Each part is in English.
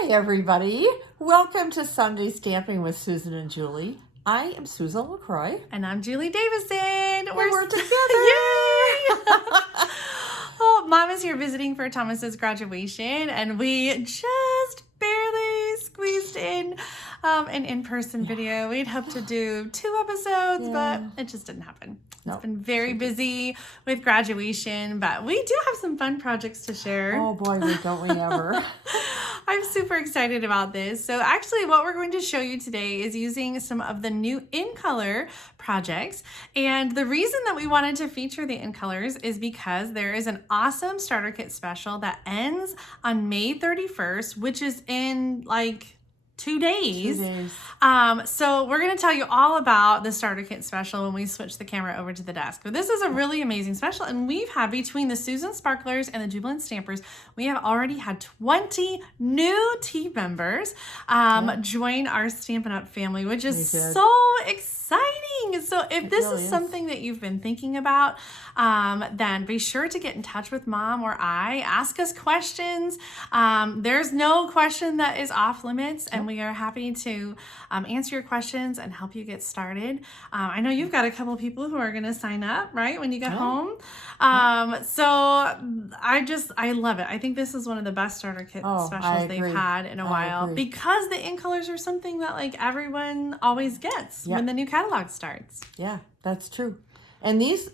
Hi, everybody. Welcome to Sunday Stamping with Susan and Julie. I am Susan LaCroix. And I'm Julie Davison. And we're together. Yay! Oh, Mom is here visiting for Thomas's graduation, and we just barely squeezed in an in-person video. We'd hoped to do 2 episodes, but it just didn't happen. It's been very busy with graduation, but we do have some fun projects to share. Oh boy, don't we ever. I'm super excited about this. So actually what we're going to show you today is using some of the new in-color projects. And the reason that we wanted to feature the in-colors is because there is an awesome starter kit special that ends on May 31st, which is in like 2 days. 2 days. So we're going to tell you all about the starter kit special when we switch the camera over to the desk. But this is a really amazing special, and we've had, between the Susan Sparklers and the Jubilant Stampers, we have already had 20 new team members join our Stampin' Up! Family, which is so exciting. So if this is something that you've been thinking about, then be sure to get in touch with Mom or I. Ask us questions. There's no question that is off limits, and we are happy to answer your questions and help you get started. I know you've got a couple people who are going to sign up, right, when you get home. So I love it. I think this is one of the best starter kit specials they've had in a while, because the in-colors are something that like everyone always gets when the new catalog starts. Yeah, that's true. And this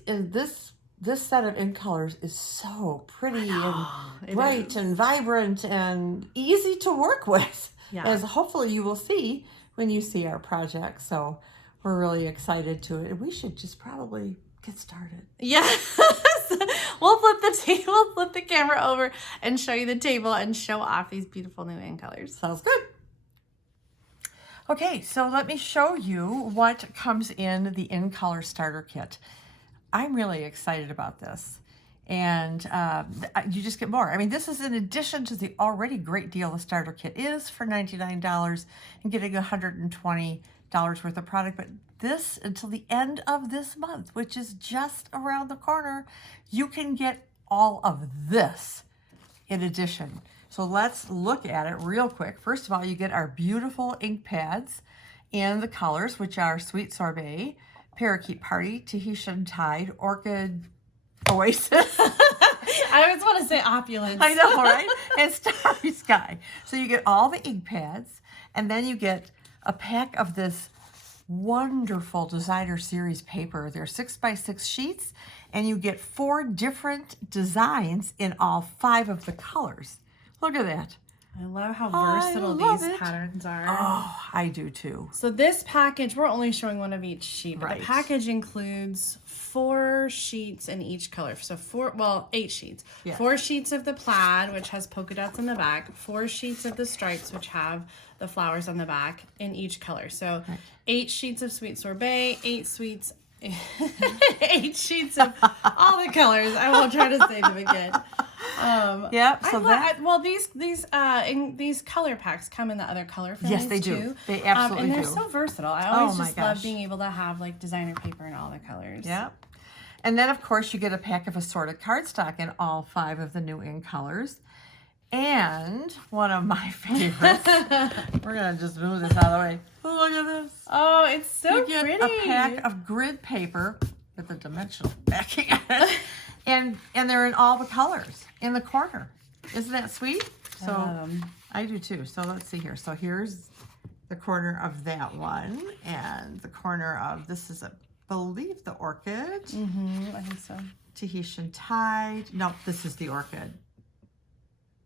set of in-colors is so pretty and bright and vibrant and easy to work with. Yeah. As hopefully you will see when you see our project. So we're really excited to it. We should just probably get started. Yes. We'll flip the camera over and show you the table and show off these beautiful new in-colors. Sounds good. Okay, so let me show you what comes in the in-color starter kit. I'm really excited about this. And you just get more. I mean, this is in addition to the already great deal the starter kit is for $99 and getting $120 worth of product. But this, until the end of this month, which is just around the corner, you can get all of this in addition. So let's look at it real quick. First of all, you get our beautiful ink pads and the colors, which are Sweet Sorbet, Parakeet Party, Tahitian Tide, Orchid Oasis. I always want to say opulence. I know, right? And Starry Sky. So you get all the ink pads, and then you get a pack of this wonderful designer series paper. They're 6x6 sheets, and you get 4 different designs in all 5 of the colors. Look at that. I love how versatile these patterns are. Oh, I do too. So this package, we're only showing one of each sheet, but the package includes 4 sheets in each color. So 8 sheets. Yes. 4 sheets of the plaid, which has polka dots in the back, 4 sheets of the stripes, which have the flowers on the back in each color. So 8 sheets of Sweet Sorbet, 8 sheets of all the colors. I won't try to say them again. These color packs come in the other color families. Yes, they do. Too. They absolutely do. And they're so versatile. I always just love being able to have like designer paper in all the colors. Yeah. And then of course you get a pack of assorted cardstock in all 5 of the new in colors. And one of my favorites, we're gonna just move this out of the way. Look at this. Oh, it's so pretty. You get a pack of grid paper with the dimensional backing on it. And they're in all the colors in the corner. Isn't that sweet? So I do too. So let's see here. So here's the corner of that one, and the corner of this is, I believe, the orchid. I think so. Tahitian Tide. No, this is the orchid.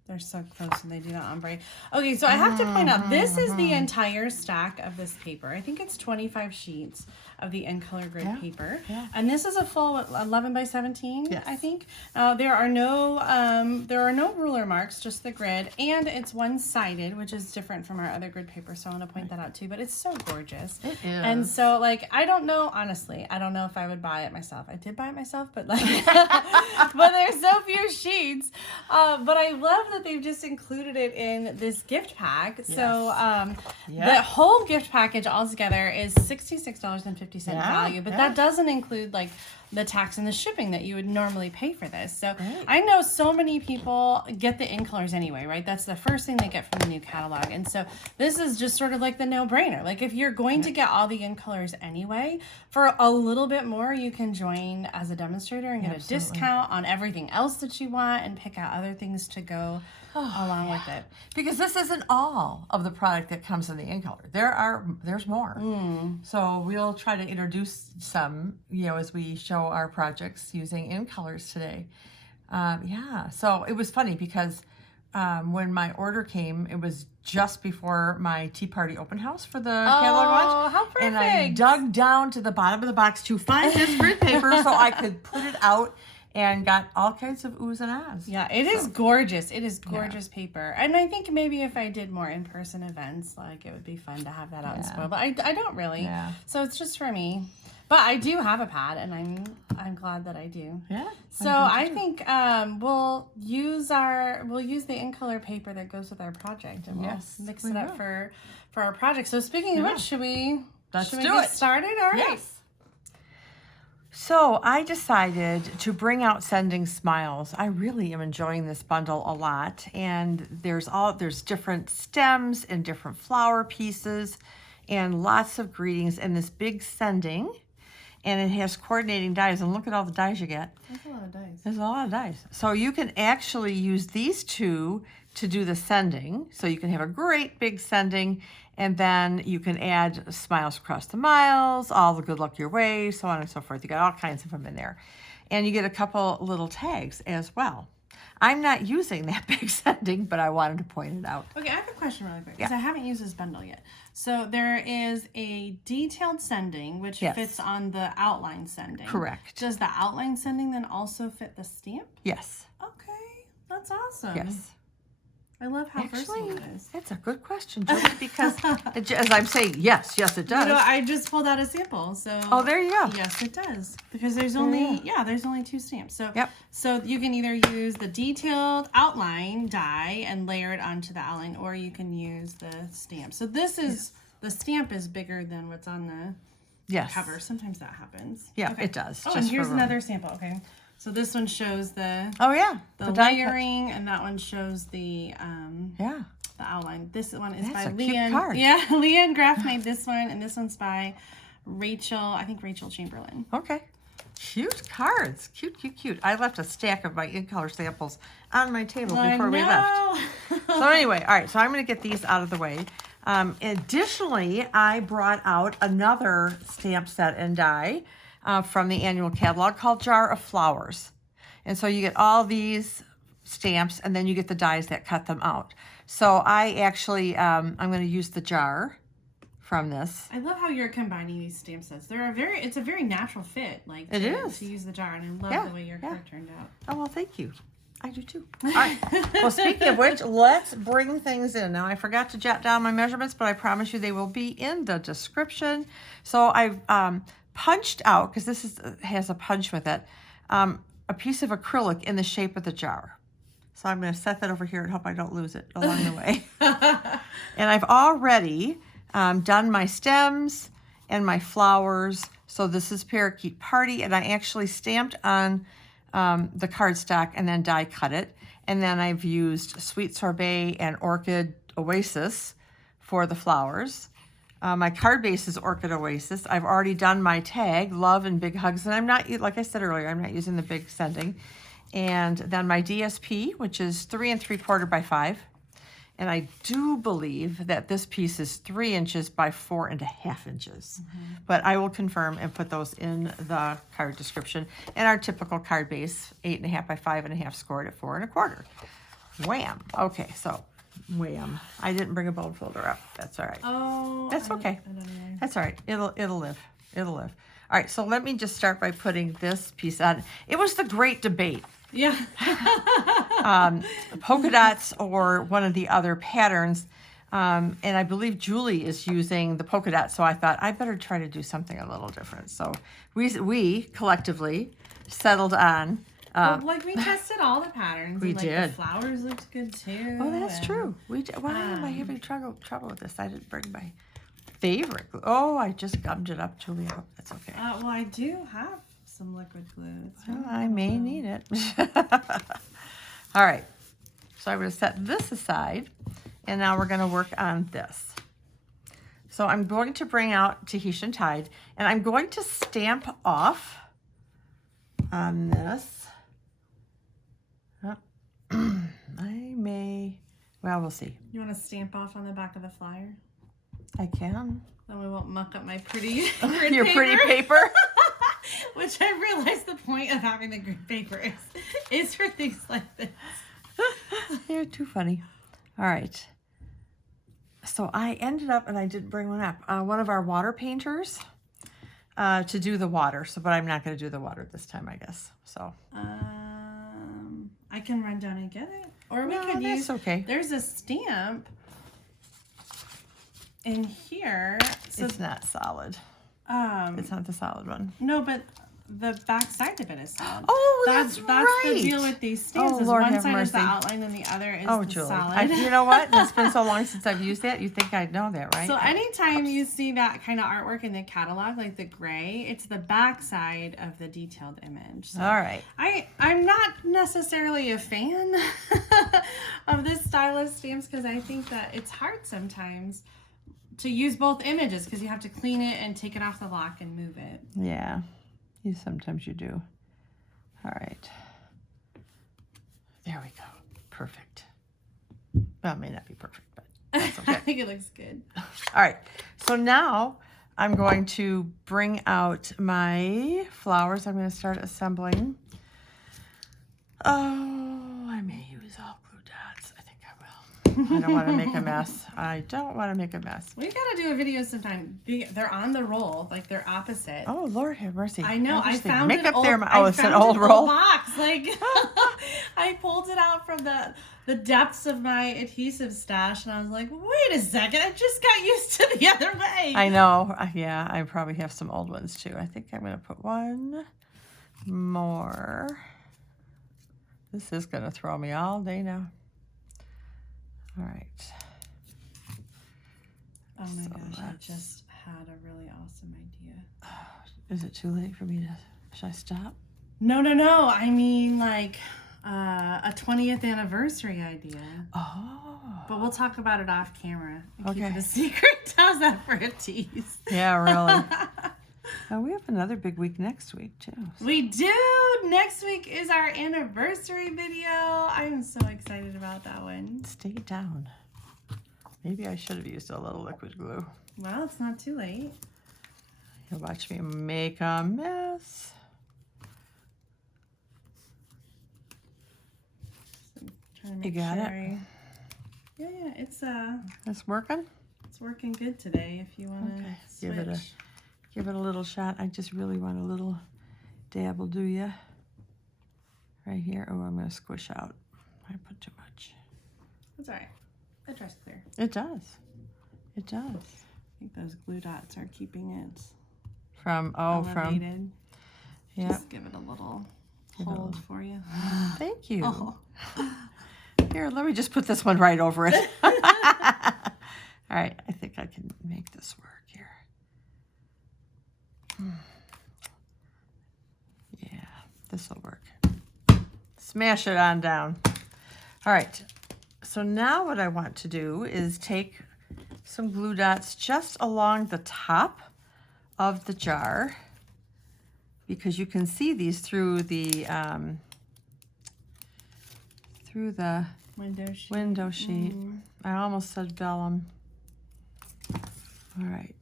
They're so close and they do not ombre. Okay, so I have to point out, this is the entire stack of this paper. I think it's 25 sheets of the in-color grid paper. Yeah. And this is a full 11 by 17, I think. There are no ruler marks, just the grid. And it's one-sided, which is different from our other grid paper. So I want to point that out too. But it's so gorgeous. It is. And so, like, I don't know, honestly, I don't know if I would buy it myself. I did buy it myself, but like, but there's so few sheets. But I love that they've just included it in this gift pack. Yes. So the whole gift package altogether is $66.50 value, but that doesn't include like the tax and the shipping that you would normally pay for this. So Right. I know so many people get the Inklers anyway, right? That's the first thing they get from the new catalog. And so this is just sort of like the no-brainer. Like if you're going to get all the Inklers anyway, for a little bit more, you can join as a demonstrator and get Absolutely. a discount on everything else that you want and pick out other things to go along with it. Because this isn't all of the product that comes in the Inkler. There's more. So we'll try to introduce some, as we show our projects using Inkolors today. So it was funny because when my order came, it was just before my Tea Party open house for the catalog launch. How perfect. And I dug down to the bottom of the box to find this grid paper so I could put it out, and got all kinds of oohs and ahs. Yeah, it is gorgeous. It is gorgeous paper. And I think maybe if I did more in-person events, like it would be fun to have that out and spoil. But I don't really. Yeah. So it's just for me. But I do have a pad, and I'm glad that I do. Yeah. So I think we'll use the Inkler paper that goes with our project, and we'll mix it up for our project. So speaking of which, should we get started? All right. Yes. So I decided to bring out Sending Smiles. I really am enjoying this bundle a lot, and there's different stems and different flower pieces and lots of greetings and this big sending, and it has coordinating dies, and look at all the dies you get. That's a lot of dice. There's a lot of dies. So you can actually use these two to do the sending. So you can have a great big sending, and then you can add smiles across the miles, all the good luck your way, so on and so forth. You got all kinds of them in there. And you get a couple little tags as well. I'm not using that big sending, but I wanted to point it out. Okay, I have a question really quick, because I haven't used this bundle yet. So there is a detailed sending, which fits on the outline sending. Correct. Does the outline sending then also fit the stamp? Yes. Okay, that's awesome. Yes. I love how versatile it is. That's a good question, Julie, because as I'm saying, yes, it does. No, I just pulled out a sample, so. Oh, there you go. Yes, it does, because there's only there's only 2 stamps. So so you can either use the detailed outline die and layer it onto the outline, or you can use the stamp. So this is the stamp is bigger than what's on the cover. Sometimes that happens. Yeah, it does. Oh, and here's another sample. Okay. So this one shows the the layering, and that one shows the the outline. This one is by Leanne. Cute card. Yeah, Leanne Graff made this one, and this one's by Rachel Chamberlain. Okay. Cute cards. Cute. I left a stack of my Inkler samples on my table before we left. So anyway, all right, so I'm going to get these out of the way. Additionally, I brought out another stamp set and die from the annual catalog called Jar of Flowers. And so you get all these stamps, and then you get the dies that cut them out. So I actually, I'm going to use the jar from this. I love how you're combining these stamp sets. It's a very natural fit, like to use the jar, and I love the way your card turned out. Oh, well, thank you. I do too. All right. Well, speaking of which, let's bring things in. Now, I forgot to jot down my measurements, but I promise you they will be in the description. So I've punched out, because this has a punch with it, a piece of acrylic in the shape of the jar. So I'm going to set that over here and hope I don't lose it along the way. And I've already done my stems and my flowers. So this is Parakeet Party, and I actually stamped on the cardstock and then die cut it. And then I've used Sweet Sorbet and Orchid Oasis for the flowers. My card base is Orchid Oasis. I've already done my tag, Love and Big Hugs, and I'm not, like I said earlier, I'm not using the big sending. And then my DSP, which is 3 3/4 by 5. And I do believe that this piece is 3 inches by 4 1/2 inches. But I will confirm and put those in the card description. And our typical card base, 8 1/2 by 5 1/2, scored at 4 1/4. Wham. Okay, so wham. I didn't bring a bone folder up. That's all right. Oh, that's okay. That's all right. It'll live. All right, so let me just start by putting this piece on. It was the great debate. Yeah. Polka dots or one of the other patterns. And I believe Julie is using the polka dot, so I thought I better try to do something a little different. So we collectively settled on. Well, we tested all the patterns. We did. The flowers looked good too. Oh, that's true. We did. Why am I having trouble with this? I didn't bring my favorite glue. Oh, I just gummed it up, Julie. I hope that's okay. Well, I do have some liquid glue. It's Well, really I may cool. need it. All right. So I'm going to set this aside, and now we're going to work on this. So I'm going to bring out Tahitian Tide, and I'm going to stamp off on this. I may, well, we'll see. You want to stamp off on the back of the flyer? I can. Then we won't muck up my pretty grid Your pretty paper. Which I realize the point of having the grid paper is for things like this. You're too funny. All right. So I ended up, and I didn't bring one up, one of our water painters to do the water. So, but I'm not going to do the water this time, I guess. So. I can run down and get it. Or we No, could that's use, okay. There's a stamp in here. So, It's not solid. It's not the solid one. no, but the back side of it is solid. Oh, That's right. the deal with these stamps. Oh, is Lord one have side is the mercy. outline and the other is Oh, the Julie. solid. You know what? It's been so long since I've used that. You think I'd know that, right? So anytime you see that kind of artwork in the catalog, like the gray, it's the back side of the detailed image. So All right. I'm not necessarily a fan of this style of stamps because I think that it's hard sometimes to use both images because you have to clean it and take it off the lock and move it. Yeah. Sometimes you do. All right. There we go. Perfect. Well, it may not be perfect, but that's okay. I think it looks good. All right. So now I'm going to bring out my flowers. I'm going to start assembling. Oh, I may use all glue dots. I think I will. I don't want to make a mess. I don't want to make a mess. We got to do a video sometime. They're on the roll, like they're opposite. Oh, Lord have mercy. I know. I Interesting. found Make an up old, there. I Oh, it's an found old roll. box. Like I pulled it out from the depths of my adhesive stash, and I was like, "Wait a second! I just got used to the other way." I know. Yeah, I probably have some old ones too. I think I'm going to put one more. This is going to throw me all day now. All right. Oh my So gosh! I that's- just had a really awesome idea. Is it too late for me to, should I stop? No. I mean, like a 20th anniversary idea. Oh. But we'll talk about it off camera. And Okay. Keep it a secret. How's that for a tease? Yeah, really. We have another big week next week too. We do! Next week is our anniversary video. I'm so excited about that one. Stay down. Maybe I should have used a little liquid glue. Well, it's not too late. You'll watch me make a mess. So I'm trying to You make got sure it? Yeah, it's working? working good today if you want to Okay. switch. Give it a little shot. I just really want a little dab will do ya. Right here. Oh, I'm going to squish out. I put too much. That's all right. That dries clear. It does. It does. I think those glue dots are keeping it From elevated. yeah. Just give it a little hold for you. Thank you. Oh. Here, let me just put this one right over it. All right, I think I can make this work here. Yeah, this will work. Smash it on down. All right, so now what I want to do is take some glue dots just along the top of the jar, because you can see these through the window sheet. I almost said vellum. All right.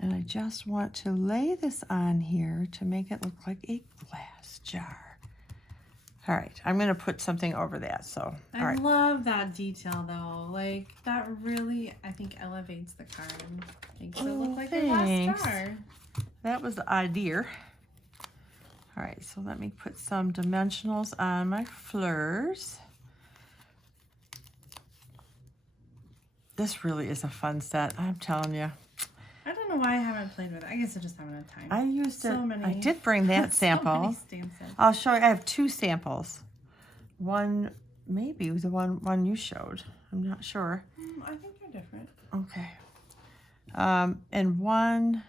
And I just want to lay this on here to make it look like a glass jar. All right, I'm going to put something over that. So, all I right. love that detail though. Like that really, I think, elevates the card and makes it look like a glass thanks. jar. That was the idea. All right, so let me put some dimensionals on my fleurs. This really is a fun set, I'm telling you. I don't know why I haven't played with it. I guess I just haven't had time. I used So it. many- I did bring that So many sample. stamp sets. I'll show you. I have two samples. One, maybe the one you showed. I'm not sure. I think they're different. Okay. And one,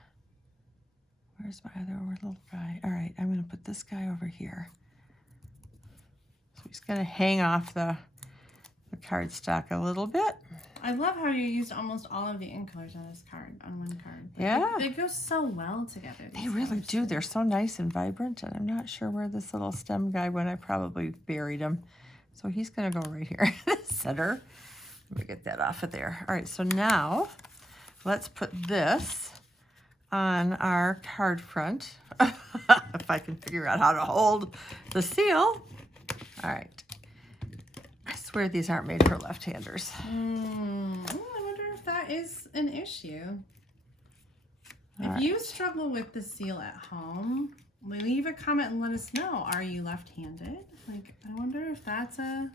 Where's my other little guy? All right, I'm going to put this guy over here. So he's going to hang off the cardstock a little bit. I love how you used almost all of the ink colors on this card, on one card. Like, Yeah. They go so well together. They really do. They're so nice and vibrant, and I'm not sure where this little stem guy went. I probably buried him. So he's going to go right here in the center. Let me get that off of there. All right, so now let's put this on our card front. If I can figure out how to hold the seal. All right. I swear these aren't made for left-handers. I wonder if that is an issue. If right. you struggle with the seal at home, leave a comment and let us know. Are you left-handed? Like, I wonder if that's a,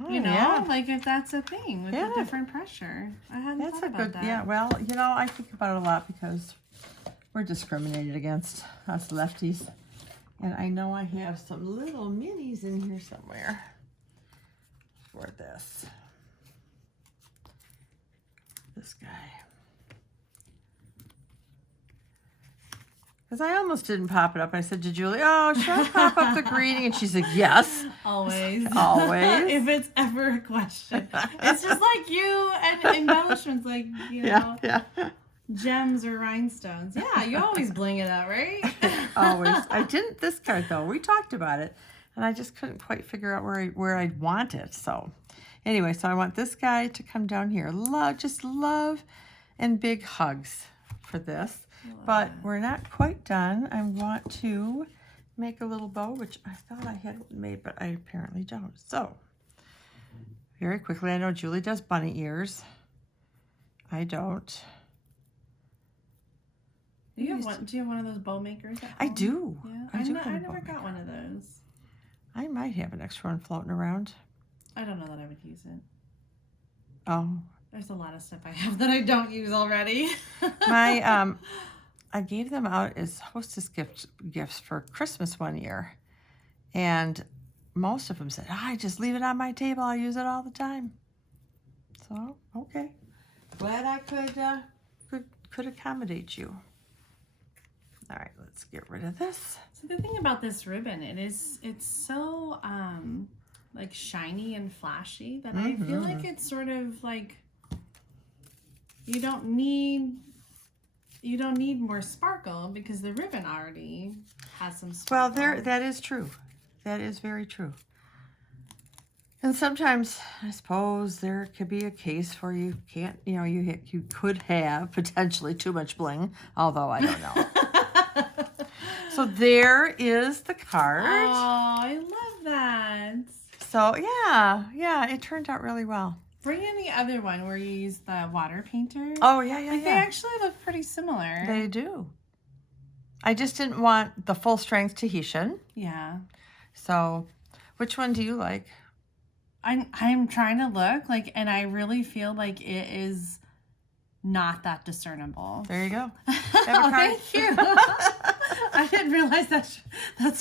like if that's a thing with the different pressure. I hadn't thought about that. Yeah, well, I think about it a lot because we're discriminated against, us lefties. And I know I have some little minis in here somewhere for this guy. Because I almost didn't pop it up. I said to Julie, oh, should I pop up the greeting? And she said, yes. Always. Always. If it's ever a question. It's just like you and embellishments, like, Yeah. gems or rhinestones. Yeah, you always bling it out, right? Always. I didn't this card, though. We talked about it, and I just couldn't quite figure out where I'd want it. So anyway, so I want this guy to come down here. Just love and big hugs for this. But we're not quite done. I want to make a little bow, which I thought I had made, but I apparently don't. So, very quickly, I know Julie does bunny ears. I don't. Do you have one of those bow makers at home? I do. Yeah, I do. I never got one of those. I might have an extra one floating around. I don't know that I would use it. Oh. There's a lot of stuff I have that I don't use already. I gave them out as hostess gifts for Christmas one year, and most of them said, I just leave it on my table. I use it all the time. So, okay. Glad I could accommodate you. All right, let's get rid of this. So the thing about this ribbon, it's so like shiny and flashy that I feel like it's sort of like you don't need more sparkle because the ribbon already has some sparkle. Well, that is true. That is very true. And sometimes, I suppose, there could be a case where you can't, you could have potentially too much bling, although I don't know. So there is the card. Oh, I love that. So, yeah, it turned out really well. Bring in the other one where you use the water painter. Oh, yeah. They actually look pretty similar. They do. I just didn't want the full strength Tahitian. Yeah. So, which one do you like? I'm trying to look and I really feel like it is not that discernible. There you go. Oh, thank you. I didn't realize that's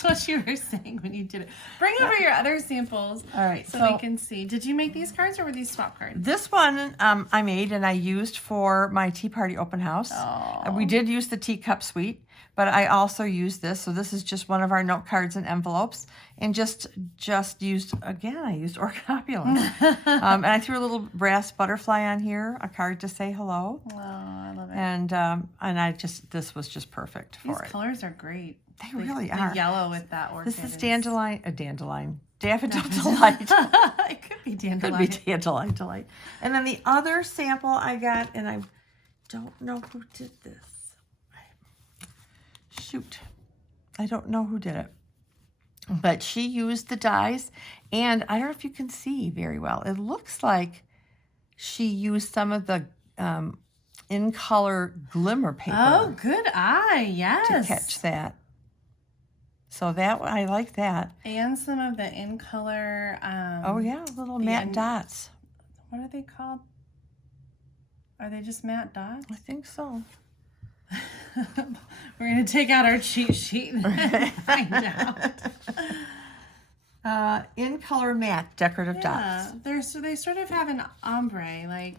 what you were saying when you did it. Bring over your other samples. All right, so we can see. Did you make these cards or were these swap cards? This one I made and I used for my tea party open house. Oh. We did use the teacup suite, but I also used this. So this is just one of our note cards and envelopes, and just used, again, I used Organopulus. And I threw a little brass butterfly on here, a card to say hello. Oh, I love it. And this was just perfect for it. These colors are great. They really are. The yellow with that orchid. This is Daffodil Delight. It could be dandelion. Could be Dandelion Delight. And then the other sample I got, and I don't know who did this. Shoot. I don't know who did it. But she used the dies, and I don't know if you can see very well. It looks like she used some of the in color glimmer paper. Oh, good eye. Yes. To catch that. So that, I like that. And some of the in color. Oh yeah, little matte dots. What are they called? Are they just matte dots? I think so. We're going to take out our cheat sheet and find out. In color matte decorative Yeah, dots. they sort of have an ombre, like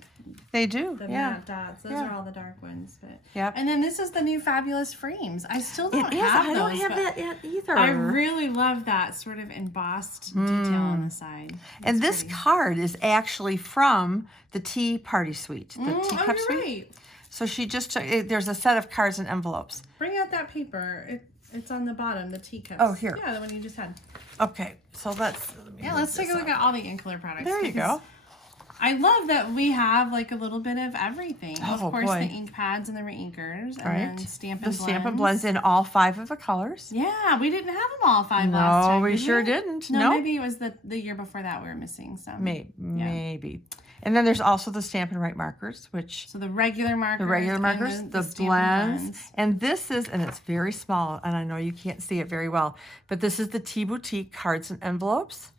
They do. the Yeah. matte dots. Those are all the dark ones. But Yep. And then this is the new fabulous frames. I still don't It is. have I don't those, have but that yet either. I really love that sort of embossed detail on the side. And It's this pretty. card is actually from the Tea Party Suite, the teacup you're suite. right. So she just took, there's a set of cards and envelopes. Bring out that paper. It's on the bottom, the teacups. Oh, here. Yeah, the one you just had. Okay, so let's Take a look at all the Inkler products. There you go. I love that we have like a little bit of everything. Oh, Of course, boy. the ink pads and the reinkers, and Right. then Stamp The and Stamp and Blends in all 5 of the colors. Yeah, we didn't have them all 5 last No, time. we did sure didn't. No, No. maybe it was the year before that we were missing some. Maybe. And then there's also the Stamp and Write markers, which So the regular markers. the and Stamp blends. And this is, and it's very small, and I know you can't see it very well, but this is the Tea Boutique cards and envelopes.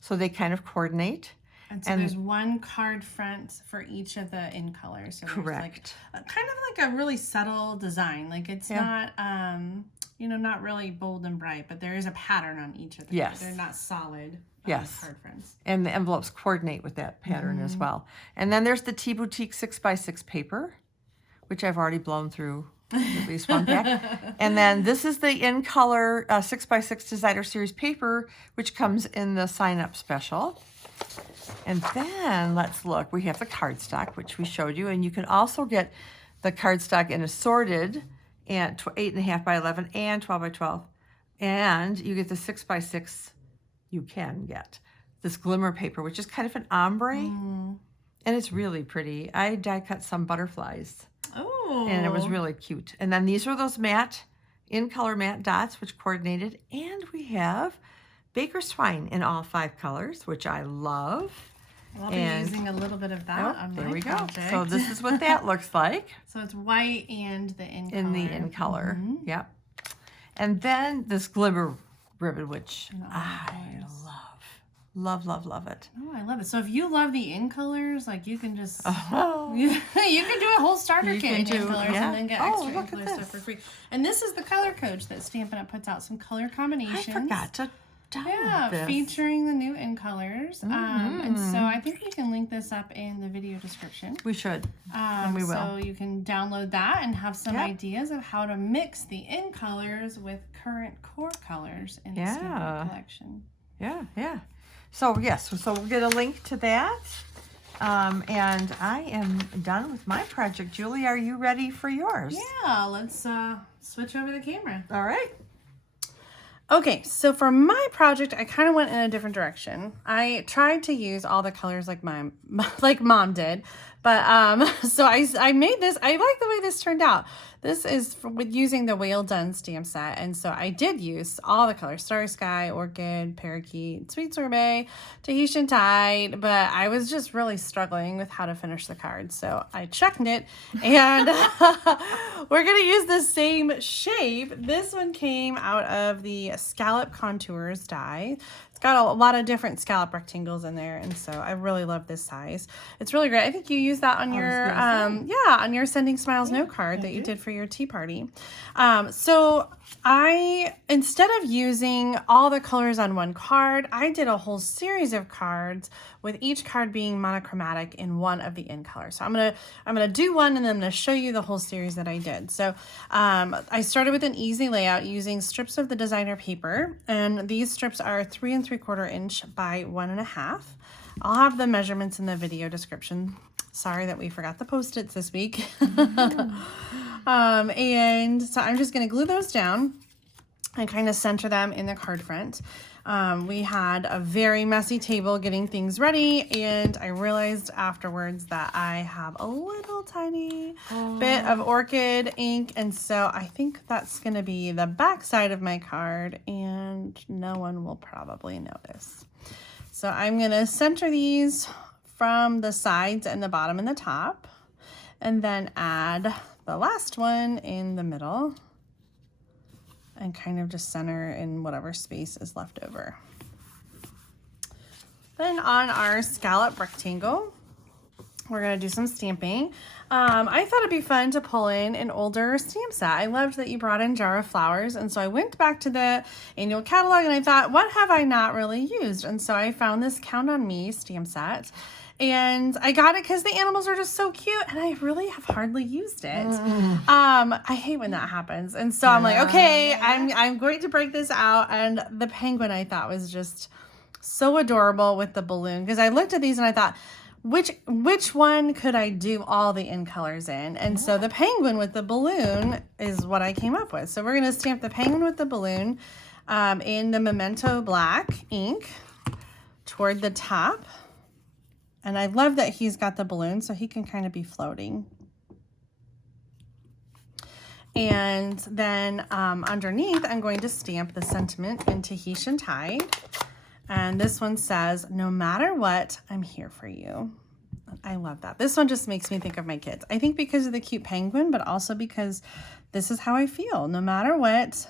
So they kind of coordinate. And so there's one card front for each of the in colors. So Correct. There's like kind of like a really subtle design. Like it's not, not really bold and bright, but there is a pattern on each of them. Yes. They're not solid. Yes. Card fronts. And the envelopes coordinate with that pattern as well. And then there's the Tea Boutique 6x6 paper, which I've already blown through at least one pack. And then this is the in color 6x6 Designer Series paper, which comes in the sign up special. And then let's look. We have the cardstock, which we showed you, and you can also get the cardstock in assorted and 8.5 by 11 and 12 by 12. And you get the 6x6. You can get this glimmer paper, which is kind of an ombre, and it's really pretty. I die cut some butterflies. Oh. And it was really cute. And then these are those matte, in color matte dots, which coordinated. And we have Baker Swine in all 5 colors, which I love. I'll be using a little bit of that on there my we go. project. So this is what that looks like. So it's white and the in color. In the in color. Yep. And then this glimmer ribbon, which I love it. Oh, I love it. So if you love the in colors, like you can just Oh. you can do a whole starter kit in in colors yeah. and then get Oh, extra in look at color this. stuff for free. And this is the color coach that Stampin' Up! Puts out some color combinations. I forgot to download this. Featuring the new in colors. And so I think we can link this up in the video description. We should. And we will. So you can download that and have some Yep. ideas of how to mix the in colors with current core colors in the Yeah. Stampin' Up! Collection. Yeah. So yes, so we'll get a link to that. And I am done with my project. Julie, are you ready for yours? Yeah, let's switch over the camera. All right. Okay, so for my project, I kind of went in a different direction. I tried to use all the colors like mom did, but so I made this. I like the way this turned out. This is with using the Whale Done stamp set, and so I did use all the colors: Starry Sky, Orchid, Parakeet, Sweet Sorbet, Tahitian Tide, but I was just really struggling with how to finish the card, so I chucked it, and we're gonna use the same shape. This one came out of the Scallop Contours die. It's got a lot of different scallop rectangles in there, and so I really love this size. It's really great. I think you used that on your on your Sending Smiles note card that you did for your tea party. So I, instead of using all the colors on one card, I did a whole series of cards with each card being monochromatic in one of the in colors. So I'm gonna do one, and then I'm gonna show you the whole series that I did. So I started with an easy layout using strips of the designer paper, and these strips are 3 3/4 inch by 1.5. I'll have the measurements in the video description. Sorry that we forgot the Post-its this week. And so I'm just going to glue those down and kind of center them in the card front. We had a very messy table getting things ready, and I realized afterwards that I have a little tiny bit of orchid ink, and so I think that's going to be the back side of my card, and no one will probably notice. So I'm going to center these from the sides and the bottom and the top, and then add the last one in the middle and kind of just center in whatever space is left over. Then on our scallop rectangle, we're going to do some stamping. I thought it'd be fun to pull in an older stamp set. I loved that you brought in Jar of Flowers. And so I went back to the annual catalog and I thought, what have I not really used? And so I found this Count on Me stamp set. And I got it because the animals are just so cute and I really have hardly used it. I hate when that happens. And so I'm like, okay, I'm going to break this out. And the penguin I thought was just so adorable with the balloon. Because I looked at these and I thought, which one could I do all the in colors in? And so the penguin with the balloon is what I came up with. So we're going to stamp the penguin with the balloon in the Memento Black ink toward the top. And I love that he's got the balloon so he can kind of be floating. And then underneath, I'm going to stamp the sentiment in Tahitian Tide. And this one says, no matter what, I'm here for you. I love that. This one just makes me think of my kids. I think because of the cute penguin, but also because this is how I feel. No matter what,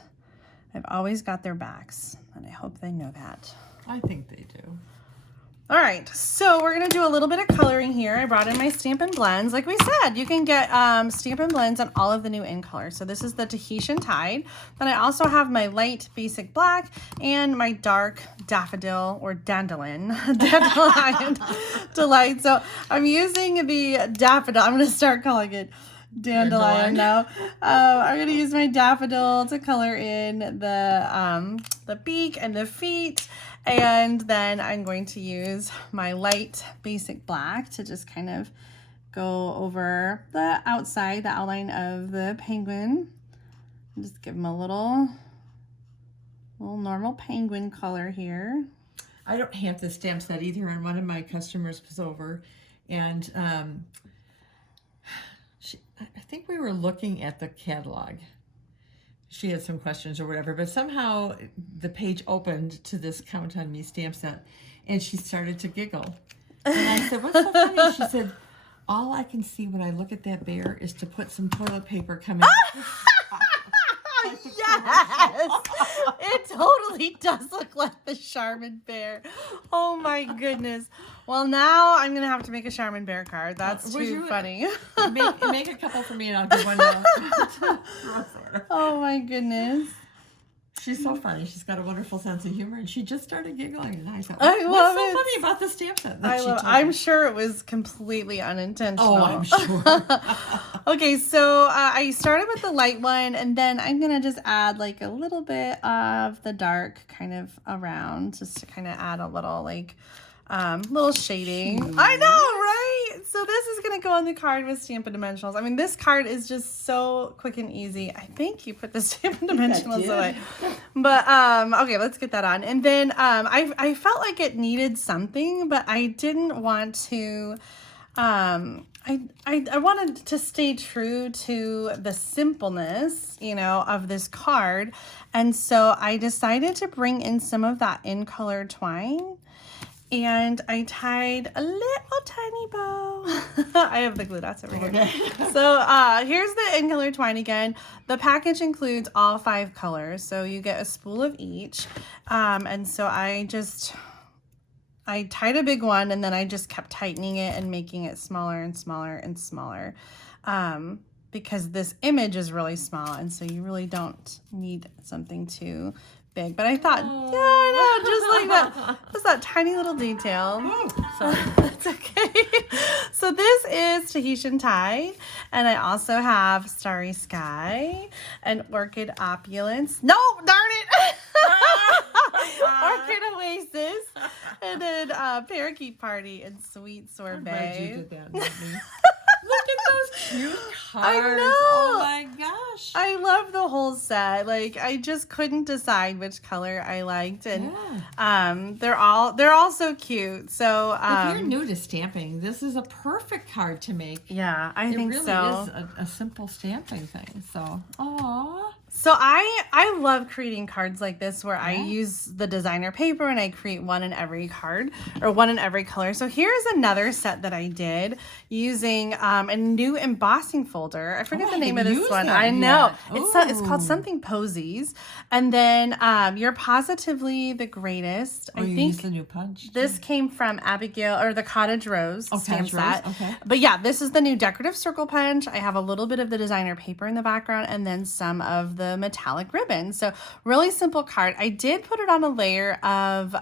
I've always got their backs. And I hope they know that. I think they do. All right, so we're going to do a little bit of coloring here. I brought in my Stampin' Blends. Like we said, you can get Stampin' Blends on all of the new in colors. So this is the Tahitian Tide. Then I also have my light basic black and my dark daffodil or dandelion delight. So I'm using the daffodil. I'm going to start calling it dandelion now. I'm going to use my daffodil to color in the beak and the feet. And then I'm going to use my light basic black to just kind of go over the outside, the outline of the penguin. And just give him a little normal penguin color here. I don't have the stamp set either, and one of my customers was over, and I think we were looking at the catalog. She had some questions or whatever, but somehow the page opened to this Count on Me stamp set, and she started to giggle. And I said, what's so funny? She said, all I can see when I look at that bear is to put some toilet paper coming. Yes! It totally does look like the Charmin bear. Oh my goodness. Well, now I'm going to have to make a Charmin bear card. That's too funny. Make a couple for me and I'll give one to Oh my goodness. She's so funny. She's got a wonderful sense of humor, and she just started giggling. And I thought, what's so funny about the stamp set? I'm sure it was completely unintentional. Oh, I'm sure. Okay, so I started with the light one, and then I'm going to just add like a little bit of the dark kind of around, just to kind of add a little little shading. I know, right? So this is going to go on the card with Stampin' Dimensionals. I mean, this card is just so quick and easy. I think you put the Stampin' Dimensionals away. But, okay, let's get that on. And then I felt like it needed something, but I didn't want to, I wanted to stay true to the simpleness, of this card. And so I decided to bring in some of that in color twine. And I tied a little tiny bow. I have the glue dots over here. Okay. So here's the in color twine again. The package includes all 5 colors. So you get a spool of each. And so I tied a big one, and then I just kept tightening it and making it smaller and smaller and smaller. Because this image is really small, and so you really don't need something too big. But I thought, yeah, I know, just like that. Just that tiny little detail. So that's okay. So this is Tahitian Tide, and I also have Starry Sky and Orchid Opulence. No, darn it! Orchid Oasis, and then Parakeet Party and Sweet Sorbet. I'm glad you did that, not me. Look at those cute cards. I know. Oh my gosh. I love the whole set. Like, I just couldn't decide which color I liked, and they're all so cute. So if you're new to stamping, this is a perfect card to make. Yeah, I think so. It really is a simple stamping thing. So, aww. So I love creating cards like this where I use the designer paper and I create one in every card or one in every color. So here's another set that I did using a new embossing folder. I forget the name of this one. I know. It's called something Posies. And then You're Positively the Greatest. I think used the new punch. This came from Abigail or the Cottage Rose stamp set. Okay. But yeah, this is the new decorative circle punch. I have a little bit of the designer paper in the background and then some of the metallic ribbon. So really simple card. I did put it on a layer of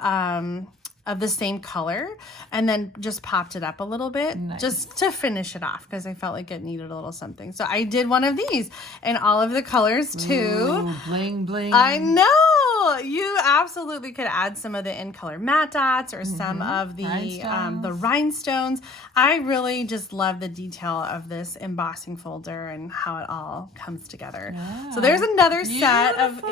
the same color and then just popped it up a little bit just to finish it off because I felt like it needed a little something. So I did one of these in all of the colors too. Ooh, bling bling. I know. You absolutely could add some of the in color matte dots or some of the rhinestones. I really just love the detail of this embossing folder and how it all comes together. So there's another set of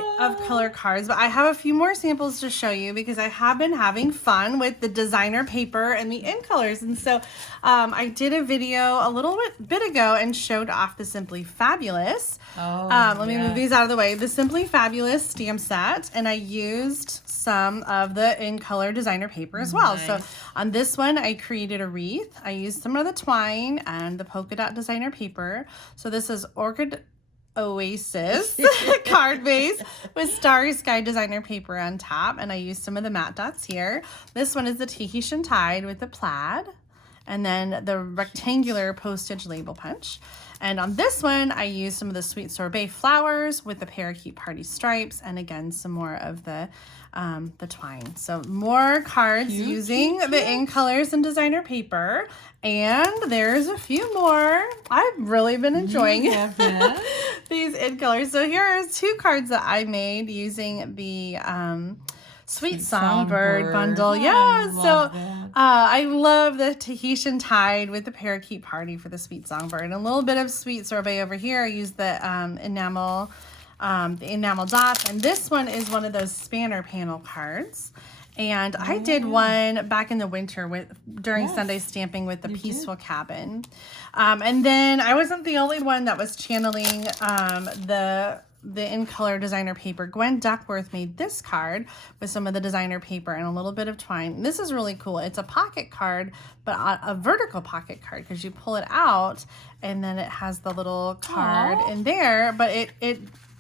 color cards, but I have a few more samples to show you because I have been having fun with the designer paper and the in colors. And so I did a video a little bit ago and showed off the Simply Fabulous. Let me move these out of the way. The Simply Fabulous stamp set, and I used some of the in color designer paper as well. So on this one, I created a wreath. I used some of the twine and the polka dot designer paper. So this is Orchid Oasis card base with Starry Sky designer paper on top, and I used some of the matte dots here. This one is the Tahitian Tide with the plaid, and then the rectangular postage label punch. And on this one, I used some of the Sweet Sorbet flowers with the Parakeet Party stripes, and again, some more of the twine. So more cards using the in colors and designer paper. And there's a few more. I've really been enjoying these in colors. So here are 2 cards that I made using the Sweet Songbird bundle. I love the Tahitian Tide with the Parakeet Party for the Sweet Songbird. And a little bit of Sweet Sorbet over here. I used the enamel dots. And this one is one of those spanner panel cards. And I did one back in the winter during Sunday stamping with the Peaceful Cabin. And then I wasn't the only one that was channeling the in color designer paper. Gwen Duckworth made this card with some of the designer paper and a little bit of twine. This is really cool. It's a pocket card, but a vertical pocket card because you pull it out and then it has the little card in there, but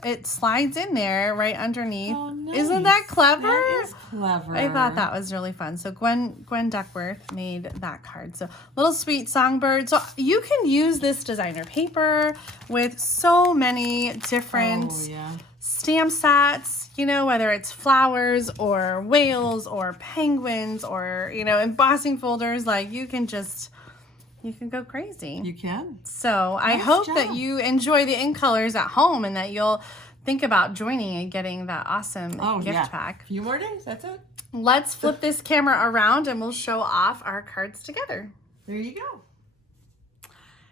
it slides in there right underneath. Oh, nice. Isn't that clever? That is clever. I thought that was really fun. So Gwen Duckworth made that card. So little Sweet Songbird. So you can use this designer paper with so many different stamp sets, whether it's flowers or whales or penguins or, embossing folders. Like you can go crazy. You can. So I hope that you enjoy the in colors at home and that you'll think about joining and getting that awesome gift pack. A few more days, that's it. Let's flip this camera around and we'll show off our cards together. There you go.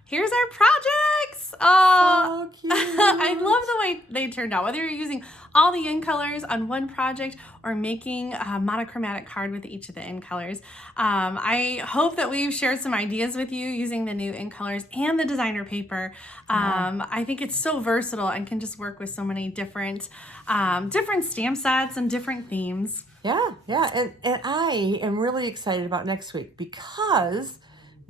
Here's our projects. Oh, so cute. I love the way they turned out. Whether you're using all the in colors on one project or making a monochromatic card with each of the in colors. I hope that we've shared some ideas with you using the new in colors and the designer paper. I think it's so versatile and can just work with so many different stamp sets and different themes. Yeah. And I am really excited about next week because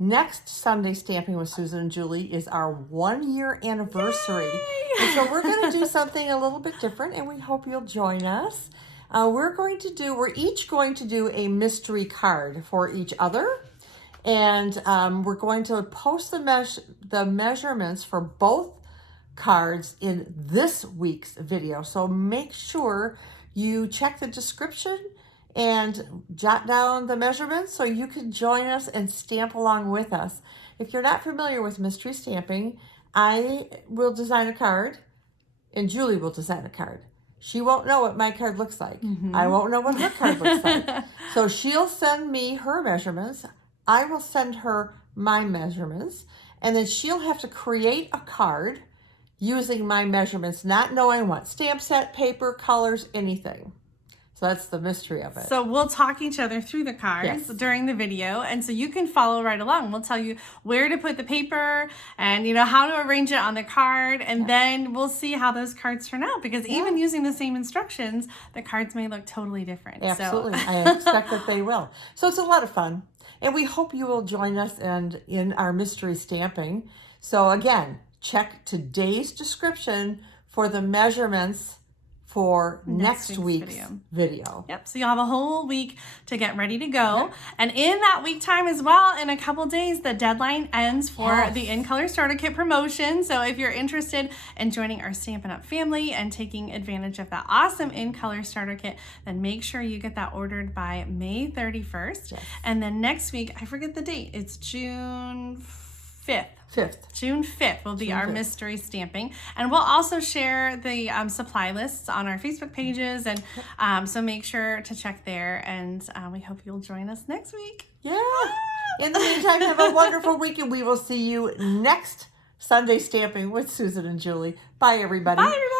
next Sunday Stamping with Susan and Julie is our 1-year anniversary. Yay! And so we're going to do something a little bit different, and we hope you'll join us. We're each going to do a mystery card for each other. And we're going to post the measurements for both cards in this week's video. So make sure you check the description and jot down the measurements so you can join us and stamp along with us. If you're not familiar with mystery stamping, I will design a card and Julie will design a card. She won't know what my card looks like. I won't know what her card looks like. So she'll send me her measurements. I will send her my measurements, and then she'll have to create a card using my measurements, not knowing what stamp set, paper, colors, anything. So that's the mystery of it. So we'll talk each other through the cards Yes. during the video. And so you can follow right along. We'll tell you where to put the paper and, how to arrange it on the card. And then we'll see how those cards turn out. Because even using the same instructions, the cards may look totally different. Absolutely. I expect that they will. So it's a lot of fun. And we hope you will join us in our mystery stamping. So again, check today's description for the measurements for next week's video. Yep. So you'll have a whole week to get ready to go. Yep. And in that week time as well, in a couple days, the deadline ends for the Inkler Starter Kit promotion. So if you're interested in joining our Stampin' Up! Family and taking advantage of that awesome Inkler Starter Kit, then make sure you get that ordered by May 31st. Yes. And then next week, I forget the date, it's June 5th. June 5th will be our mystery stamping. And we'll also share the supply lists on our Facebook pages. And so make sure to check there. And we hope you'll join us next week. Yeah. In the meantime, have a wonderful week. And we will see you next Sunday stamping with Susan and Julie. Bye, everybody. Bye, everybody.